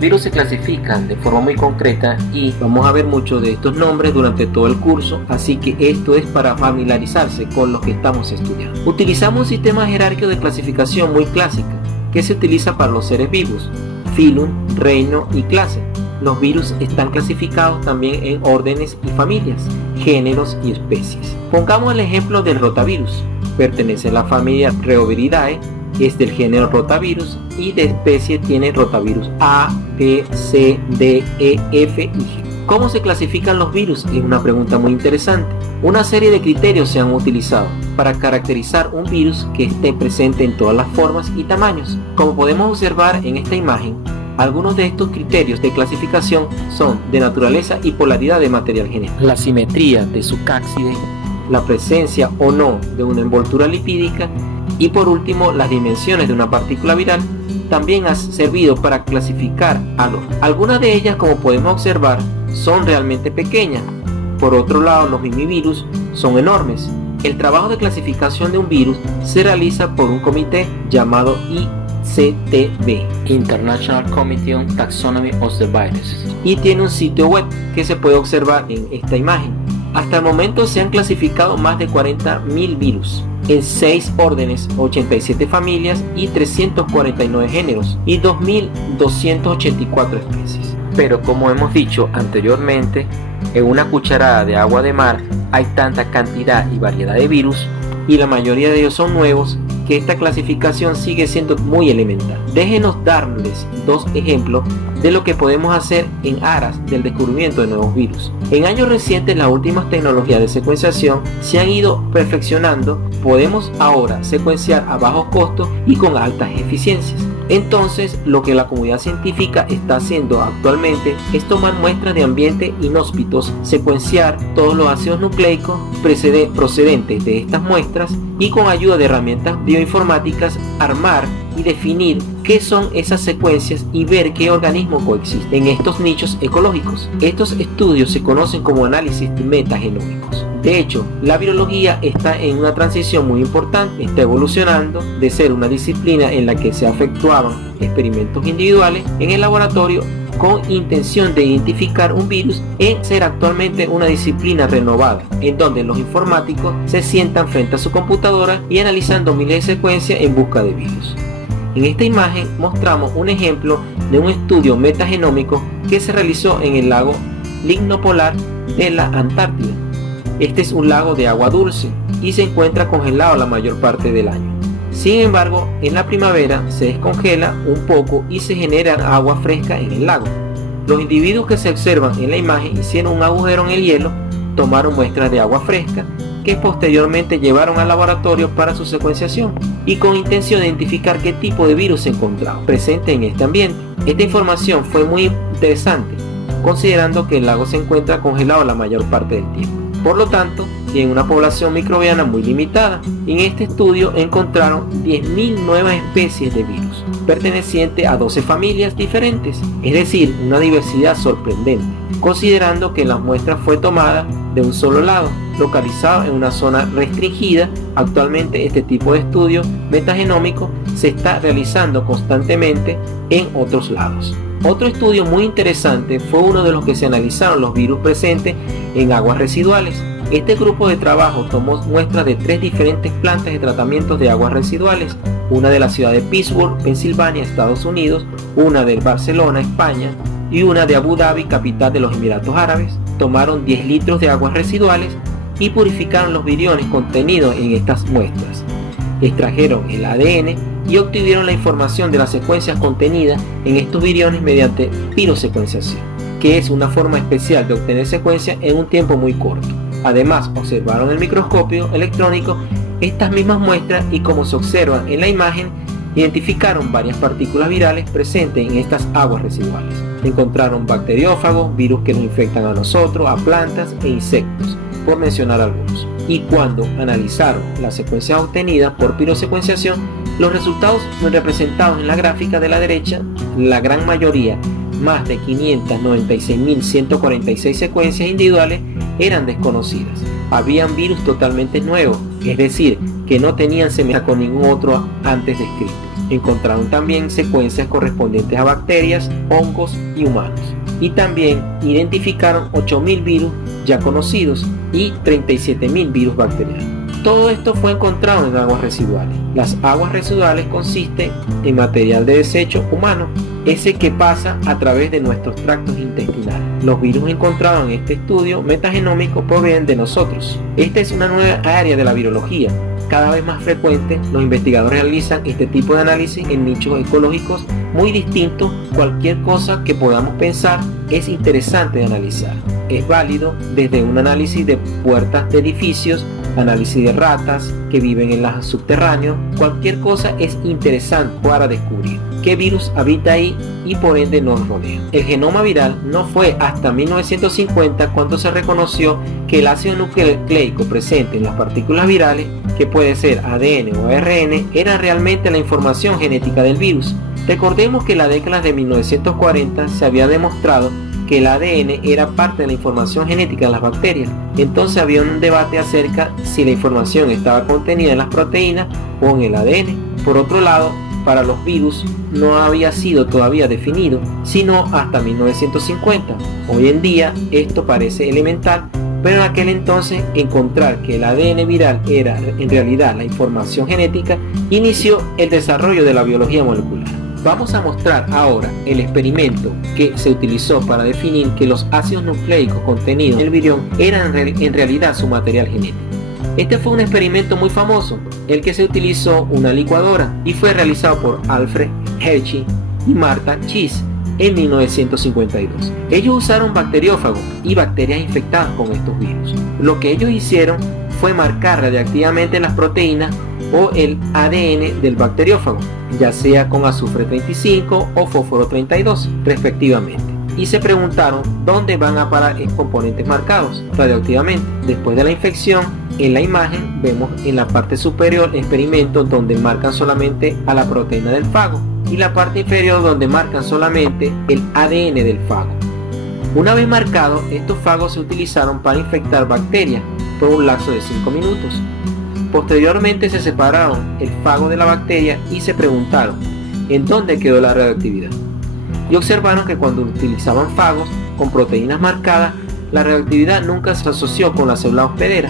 virus se clasifican de forma muy concreta y vamos a ver muchos de estos nombres durante todo el curso, así que esto es para familiarizarse con lo que estamos estudiando. Utilizamos un sistema jerárquico de clasificación muy clásico que se utiliza para los seres vivos: filum, reino y clase. Los virus están clasificados también en órdenes y familias, géneros y especies. Pongamos el ejemplo del rotavirus. Pertenece a la familia Reoviridae, es del género rotavirus y de especie tiene rotavirus A, B, C, D, E, F y G. ¿Cómo se clasifican los virus? Es una pregunta muy interesante. Una serie de criterios se han utilizado para caracterizar un virus que esté presente en todas las formas y tamaños. Como podemos observar en esta imagen, algunos de estos criterios de clasificación son de naturaleza y polaridad de material genético, la simetría de su cápside, la presencia o no de una envoltura lipídica y por último las dimensiones de una partícula viral. También ha servido para clasificar a los. Algunas de ellas, como podemos observar, son realmente pequeñas. Por otro lado, los mimivirus son enormes. El trabajo de clasificación de un virus se realiza por un comité llamado ICTV, International Committee on Taxonomy of the Viruses, y tiene un sitio web que se puede observar en esta imagen. Hasta el momento se han clasificado más de 40.000 virus en 6 órdenes, 87 familias y 349 géneros y 2.284 especies. Pero como hemos dicho anteriormente, en una cucharada de agua de mar hay tanta cantidad y variedad de virus, y la mayoría de ellos son nuevos, que esta clasificación sigue siendo muy elemental. Déjenos darles dos ejemplos de lo que podemos hacer en aras del descubrimiento de nuevos virus. En años recientes, las últimas tecnologías de secuenciación se han ido perfeccionando. Podemos ahora secuenciar a bajos costos y con altas eficiencias. Entonces, lo que la comunidad científica está haciendo actualmente es tomar muestras de ambientes inhóspitos, secuenciar todos los ácidos nucleicos procedentes de estas muestras y con ayuda de herramientas bioinformáticas armar y definir qué son esas secuencias y ver qué organismos coexisten en estos nichos ecológicos. Estos estudios se conocen como análisis metagenómicos. De hecho, la virología está en una transición muy importante, está evolucionando de ser una disciplina en la que se efectuaban experimentos individuales en el laboratorio con intención de identificar un virus en ser actualmente una disciplina renovada, en donde los informáticos se sientan frente a su computadora y analizando miles de secuencias en busca de virus. En esta imagen mostramos un ejemplo de un estudio metagenómico que se realizó en el lago lignopolar de la Antártida. Este es un lago de agua dulce y se encuentra congelado la mayor parte del año. Sin embargo, en la primavera se descongela un poco y se genera agua fresca en el lago. Los individuos que se observan en la imagen hicieron un agujero en el hielo, tomaron muestras de agua fresca que posteriormente llevaron al laboratorio para su secuenciación y con intención de identificar qué tipo de virus se encontraba presente en este ambiente. Esta información fue muy interesante, considerando que el lago se encuentra congelado la mayor parte del tiempo. Por lo tanto, tiene una población microbiana muy limitada. En este estudio encontraron 10.000 nuevas especies de virus, pertenecientes a 12 familias diferentes, es decir, una diversidad sorprendente, considerando que la muestra fue tomada de un solo lado, localizado en una zona restringida. Actualmente este tipo de estudio metagenómico se está realizando constantemente en otros lados. Otro estudio muy interesante fue uno de los que se analizaron los virus presentes en aguas residuales. Este grupo de trabajo tomó muestras de 3 diferentes plantas de tratamiento de aguas residuales, una de la ciudad de Pittsburgh, Pensilvania, Estados Unidos, una de Barcelona, España, y una de Abu Dhabi, capital de los Emiratos Árabes. Tomaron 10 litros de aguas residuales y purificaron los viriones contenidos en estas muestras. Extrajeron el ADN y obtuvieron la información de las secuencias contenidas en estos viriones mediante pirosecuenciación, que es una forma especial de obtener secuencias en un tiempo muy corto. Además, observaron el microscopio electrónico estas mismas muestras y, como se observa en la imagen, identificaron varias partículas virales presentes en estas aguas residuales. Encontraron bacteriófagos, virus que nos infectan a nosotros, a plantas e insectos, por mencionar algunos. Y cuando analizaron las secuencias obtenidas por pirosecuenciación, los resultados representados en la gráfica de la derecha, la gran mayoría, más de 596.146 secuencias individuales, eran desconocidas. Habían virus totalmente nuevos, es decir, que no tenían semejanza con ningún otro antes descrito. Encontraron también secuencias correspondientes a bacterias, hongos y humanos. Y también identificaron 8.000 virus ya conocidos y 37.000 virus bacterianos. Todo esto fue encontrado en aguas residuales. Las aguas residuales consisten en material de desecho humano, ese que pasa a través de nuestros tractos intestinales. Los virus encontrados en este estudio metagenómico provienen de nosotros. Esta es una nueva área de la virología. Cada vez más frecuente, los investigadores realizan este tipo de análisis en nichos ecológicos muy distintos. Cualquier cosa que podamos pensar es interesante de analizar. Es válido desde un análisis de puertas de edificios, análisis de ratas que viven en los subterráneos. Cualquier cosa es interesante para descubrir qué virus habita ahí y por ende nos rodea. El genoma viral no fue hasta 1950 cuando se reconoció que el ácido nucleico presente en las partículas virales, que puede ser ADN o ARN, era realmente la información genética del virus. Recordemos que en la década de 1940 se había demostrado que el ADN era parte de la información genética de las bacterias. Entonces había un debate acerca si la información estaba contenida en las proteínas o en el ADN. Por otro lado, para los virus no había sido todavía definido, sino hasta 1950. Hoy en día esto parece elemental, pero en aquel entonces encontrar que el ADN viral era en realidad la información genética inició el desarrollo de la biología molecular. Vamos a mostrar ahora el experimento que se utilizó para definir que los ácidos nucleicos contenidos en el virión eran en realidad su material genético. Este fue un experimento muy famoso, el que se utilizó una licuadora y fue realizado por Alfred Hershey y Martha Chase en 1952. Ellos usaron bacteriófagos y bacterias infectadas con estos virus. Lo que ellos hicieron fue marcar radiactivamente las proteínas o el ADN del bacteriófago, ya sea con azufre 35 o fósforo 32 respectivamente, y se preguntaron dónde van a parar estos componentes marcados radioactivamente. Después de la infección, en la imagen vemos en la parte superior experimentos donde marcan solamente a la proteína del fago y la parte inferior donde marcan solamente el ADN del fago. Una vez marcados, estos fagos se utilizaron para infectar bacterias por un lapso de 5 minutos. Posteriormente se separaron el fago de la bacteria y se preguntaron en dónde quedó la radioactividad. Y observaron que cuando utilizaban fagos con proteínas marcadas, la radioactividad nunca se asoció con la célula hospedera.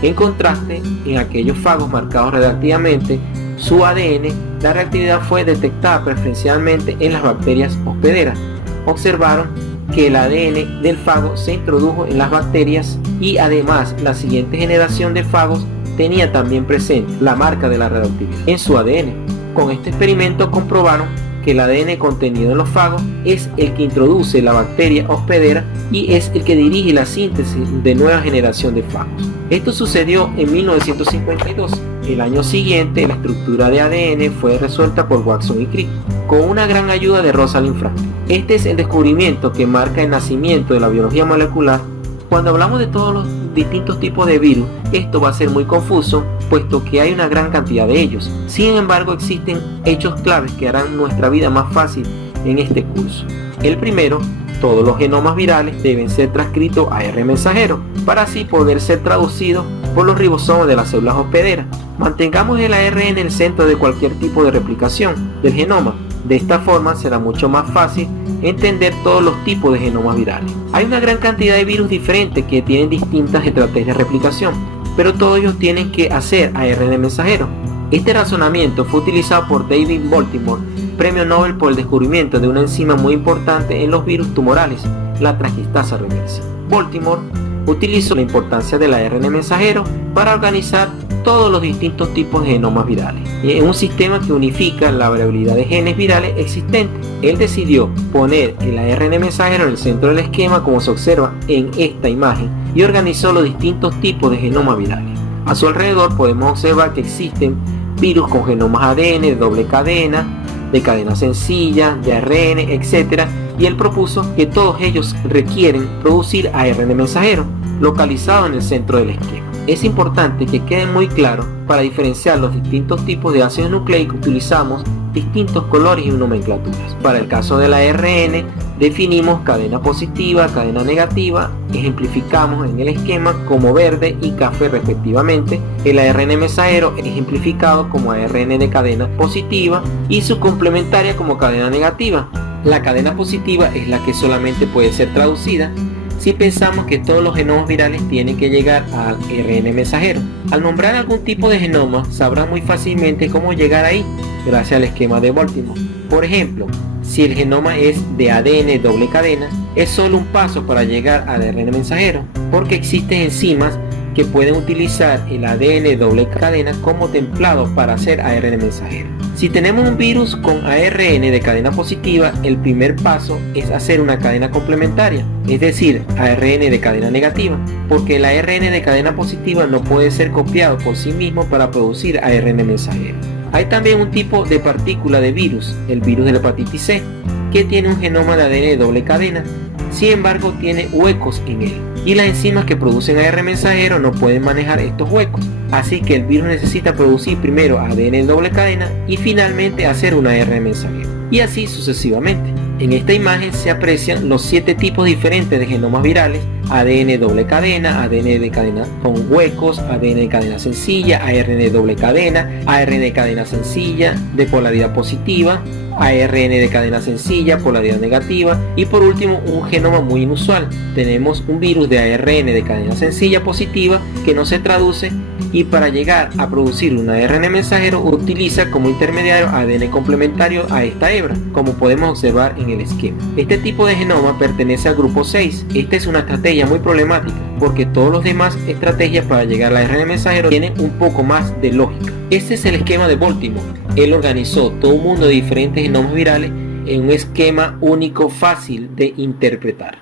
En contraste, en aquellos fagos marcados radioactivamente, su ADN, la reactividad fue detectada preferencialmente en las bacterias hospederas. Observaron que el ADN del fago se introdujo en las bacterias y además la siguiente generación de fagos tenía también presente la marca de la radioactividad en su ADN. Con este experimento comprobaron que el ADN contenido en los fagos es el que introduce la bacteria hospedera y es el que dirige la síntesis de nueva generación de fagos. Esto sucedió en 1952. El año siguiente, la estructura de ADN fue resuelta por Watson y Crick, con una gran ayuda de Rosalind Franklin. Este es el descubrimiento que marca el nacimiento de la biología molecular. Cuando hablamos de todos los distintos tipos de virus, esto va a ser muy confuso, puesto que hay una gran cantidad de ellos. Sin embargo, existen hechos claves que harán nuestra vida más fácil en este curso. El primero, todos los genomas virales deben ser transcritos a ARN mensajero, para así poder ser traducidos por los ribosomas de las células hospederas. Mantengamos el ARN en el centro de cualquier tipo de replicación del genoma. De esta forma será mucho más fácil entender todos los tipos de genomas virales. Hay una gran cantidad de virus diferentes que tienen distintas estrategias de replicación, pero todos ellos tienen que hacer ARN mensajero. Este razonamiento fue utilizado por David Baltimore, premio Nobel por el descubrimiento de una enzima muy importante en los virus tumorales, la transcriptasa reversa. Baltimore utilizó la importancia del ARN mensajero para organizar todos los distintos tipos de genomas virales en un sistema que unifica la variabilidad de genes virales existentes. Él decidió poner el ARN mensajero en el centro del esquema, como se observa en esta imagen, y organizó los distintos tipos de genomas virales. A su alrededor podemos observar que existen virus con genomas ADN de doble cadena, de cadena sencilla, de ARN, etc. Y él propuso que todos ellos requieren producir ARN mensajero, localizado en el centro del esquema. Es importante que quede muy claro, para diferenciar los distintos tipos de ácidos nucleicos utilizamos distintos colores y nomenclaturas. Para el caso de la ARN definimos cadena positiva, cadena negativa, ejemplificamos en el esquema como verde y café respectivamente. El ARN mensajero ejemplificado como ARN de cadena positiva y su complementaria como cadena negativa. La cadena positiva es la que solamente puede ser traducida si pensamos que todos los genomas virales tienen que llegar al ARN mensajero. Al nombrar algún tipo de genoma, sabrán muy fácilmente cómo llegar ahí, gracias al esquema de Baltimore. Por ejemplo, si el genoma es de ADN doble cadena, es solo un paso para llegar al ARN mensajero, porque existen enzimas que pueden utilizar el ADN doble cadena como templado para hacer ARN mensajero. Si tenemos un virus con ARN de cadena positiva, el primer paso es hacer una cadena complementaria, es decir, ARN de cadena negativa, porque el ARN de cadena positiva no puede ser copiado por sí mismo para producir ARN mensajero. Hay también un tipo de partícula de virus, el virus de la hepatitis C, que tiene un genoma de ADN de doble cadena, sin embargo tiene huecos en él, y las enzimas que producen ARN mensajero no pueden manejar estos huecos, así que el virus necesita producir primero ADN de doble cadena y finalmente hacer un ARN mensajero, y así sucesivamente. En esta imagen se aprecian los 7 tipos diferentes de genomas virales: ADN doble cadena, ADN de cadena con huecos, ADN de cadena sencilla, ARN de doble cadena, ARN de cadena sencilla de polaridad positiva, ARN de cadena sencilla, polaridad negativa, y por último un genoma muy inusual. Tenemos un virus de ARN de cadena sencilla positiva que no se traduce, y para llegar a producir un ARN mensajero utiliza como intermediario ADN complementario a esta hebra, como podemos observar en el esquema. Este tipo de genoma pertenece al grupo 6. Esta es una estrategia muy problemática, porque todos los demás estrategias para llegar al ARN mensajero tienen un poco más de lógica. Este es el esquema de Baltimore. Él organizó todo un mundo de diferentes genomas virales en un esquema único fácil de interpretar.